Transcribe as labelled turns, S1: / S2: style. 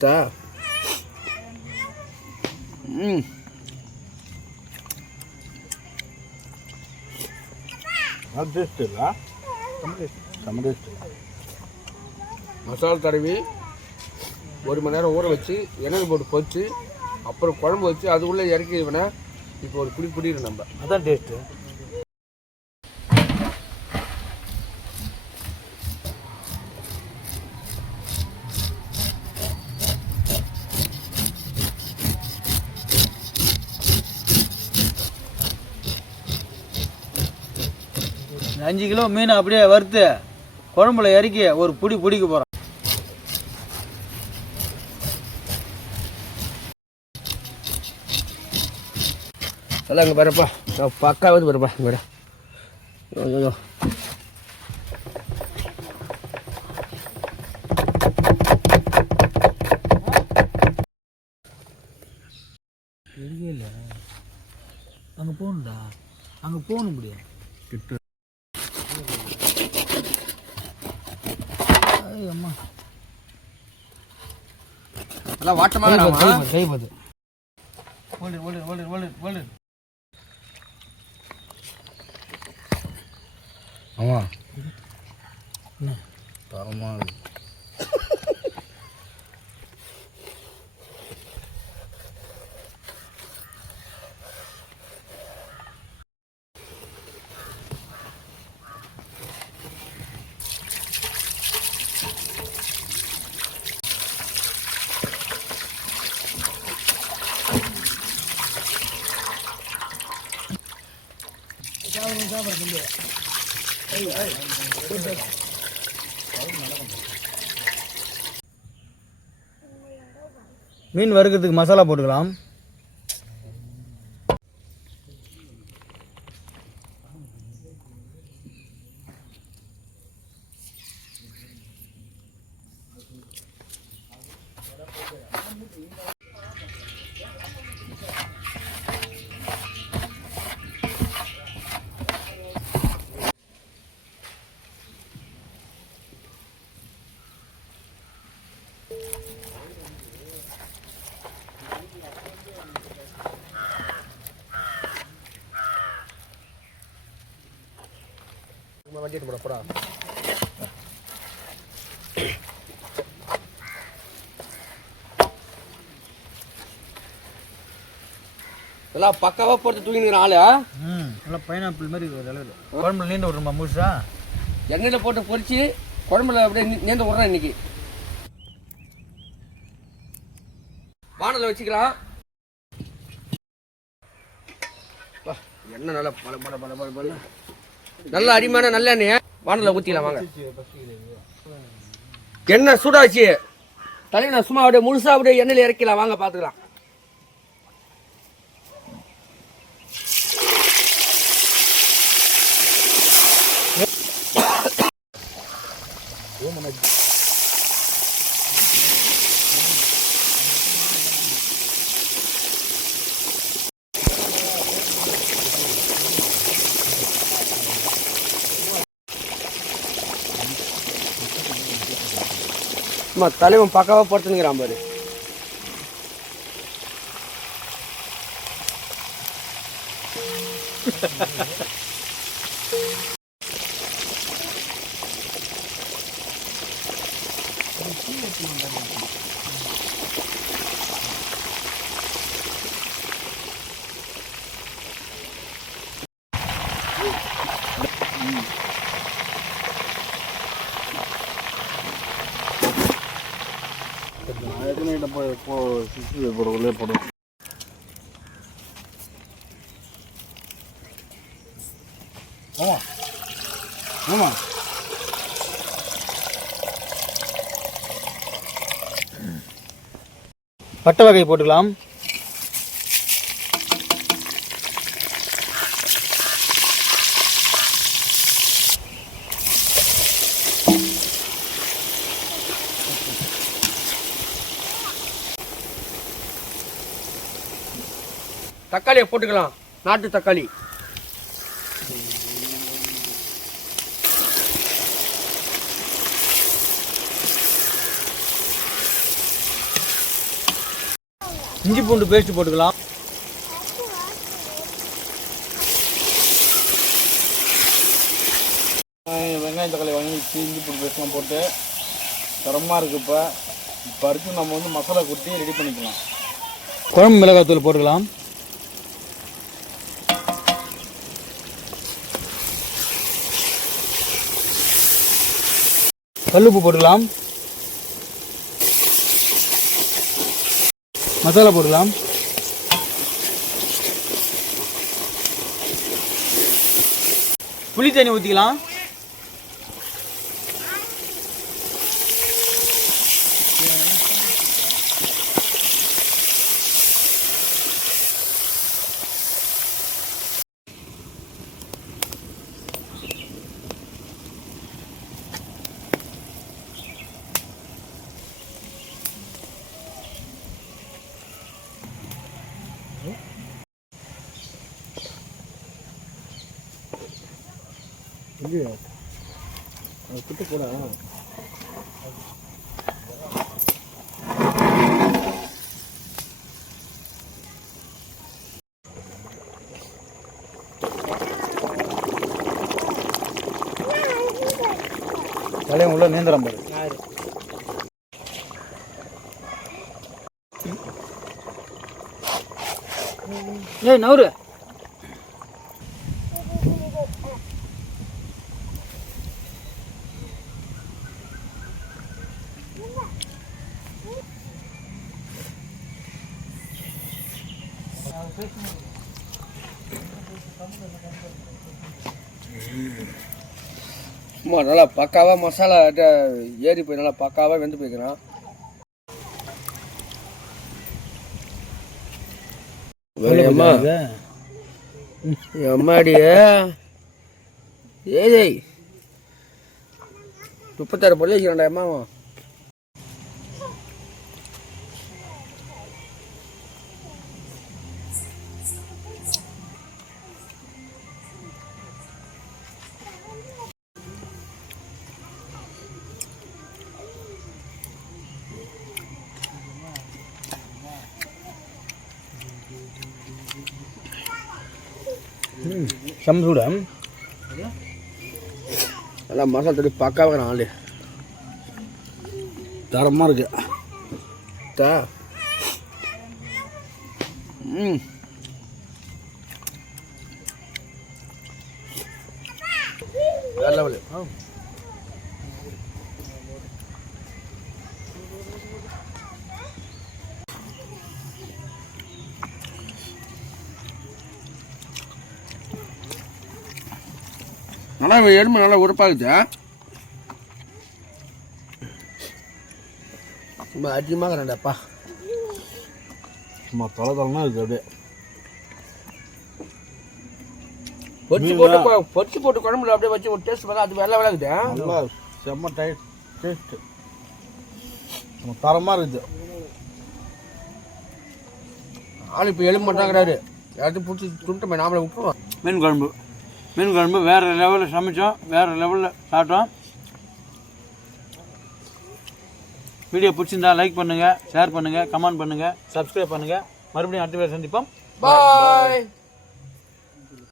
S1: தா ம்
S2: இல்லை செம்ம டேஸ்ட்
S1: மசாலா தடவி ஒரு மணி நேரம் ஊற வச்சு எண்ணெய் போட்டு பொரிச்சு அப்புறம் குழம்பு வச்சு அது உள்ளே இறக்கி இப்போ ஒரு புடி புடிடும் நம்ம.
S2: அதான் டேஸ்ட்டு
S3: அஞ்சு கிலோ மீன் அப்படியே வறுத்து குழம்புல இறக்கி ஒரு புடி பிடிக்க போகிறோம்
S1: எல்லாம் இங்கே பாருப்பா. பக்காவது பாருப்பா இங்கே பாரு. ஐயோ, ஐயோ.
S3: தெரியல. அங்கே போகணும்டா. அங்கே போகணும் முடியா அம்மா
S1: நல்லா வாட்டமாக
S3: கை பார்த்து ஓடு ஓடு ஓடு ஓடு ஓடு. மீன் வறுக்கிறதுக்கு மசாலா போட்டுக்கலாம்.
S1: வண்டிட்டு போட போடா. எல்லாம் பக்காவாக போட்டு தூங்கினுங்கிற ஆளு
S3: நல்லா பைனாப்பிள் மாதிரி ஒரு அளவில். குழம்புல நீண்ட விட்றோமா முழுசா?
S1: எண்ணெயில் போட்டு பொரிச்சு குழம்புல அப்படியே நீந்த விட்றேன் இன்னைக்கு. வானல வச்சுக்கலாம். எண்ணெய் நல்லா பல பல பல பல பல நல்ல அருமையான நல்ல எண்ணெய் வானல ஊற்றிக்கலாம் வாங்க. எண்ணெய் சூடாச்சு. தலைவனை சும்மா அப்படியே முழுசா அப்படியே எண்ணெயில் இறக்கலாம் வாங்க பார்த்துக்கலாம் சும்மா தலைவன் பக்காவாக படுத்துனுங்கிறான் பாரு
S2: Ha ha ha. சிக்ஸ்டி போடுறதுலே போடும் ஆமாம் ஆமாம்
S3: பட்டை வகை போட்டுக்கலாம்.
S1: தக்காளியை போட்டுக்கலாம். நாட்டு தக்காளி.
S3: இஞ்சி பூண்டு பேஸ்ட் போட்டுக்கலாம்.
S2: வெங்காயம் தக்காளி வாங்கி வச்சு இஞ்சி பூண்டு பேஸ்ட்லாம் போட்டு தரமாக இருக்குது இப்போ. அடுத்து நம்ம வந்து மசாலா கொட்டி ரெடி பண்ணிக்கலாம்.
S3: குழம்பு மிளகாத்தூள் போட்டுக்கலாம். கல்லுப்பு போட்டுக்கலாம். மசாலா போட்டுக்கலாம். புளி தண்ணி ஊற்றிக்கலாம்
S1: குட்டு போட.
S3: தலையும் உள்ள நீந்திரம் பாரு. ஏய் நவரு
S1: அம்மா நல்லா பக்காவா மசாலா ஏறி போய் நல்லா பக்காவா வெந்து போய்க்கிறான். அம்மா. அம்மாடி. ஏய் முப்பத்தாறு பொருள் வைக்கிறான்டா அம்மா
S3: சம்சூட
S1: நல்லா மசாலா தடி பக்காவாக நாலு
S2: தரமாக இருக்கு.
S1: தா. ம். வேற நல்லா எலும்பு நல்லா உறுப்பாகுது ரொம்ப அதிகமாக ரெண்டாப்பா
S2: சும்மா தலை தரமாக இருக்குது அப்படியே.
S1: பொரிச்சு போட்டு பொரிச்சு போட்டு குழம்புல அப்படியே வச்சு ஒரு டேஸ்ட் பார்த்தா அது வேலை வேலைக்குது
S2: நல்லா செம்ம டைட் டேஸ்ட்டு நம்ம தரமாக இருக்குது.
S1: ஆள் இப்போ எலும்பு கிடையாது எல்லாத்தையும் பிடிச்சி துண்டுமே நாமளே விட்டுருவோம்.
S3: மீன் குழம்பு. மீன் குழம்பு வேறு லெவலில் சமைச்சோம் வேறு லெவலில் சாப்பிட்டோம். வீடியோ பிடிச்சிருந்தா லைக் பண்ணுங்கள் ஷேர் பண்ணுங்கள் கமெண்ட் பண்ணுங்கள் சப்ஸ்கிரைப் பண்ணுங்கள் மறுபடியும் அடுத்த சந்திப்போம்.
S1: பாய்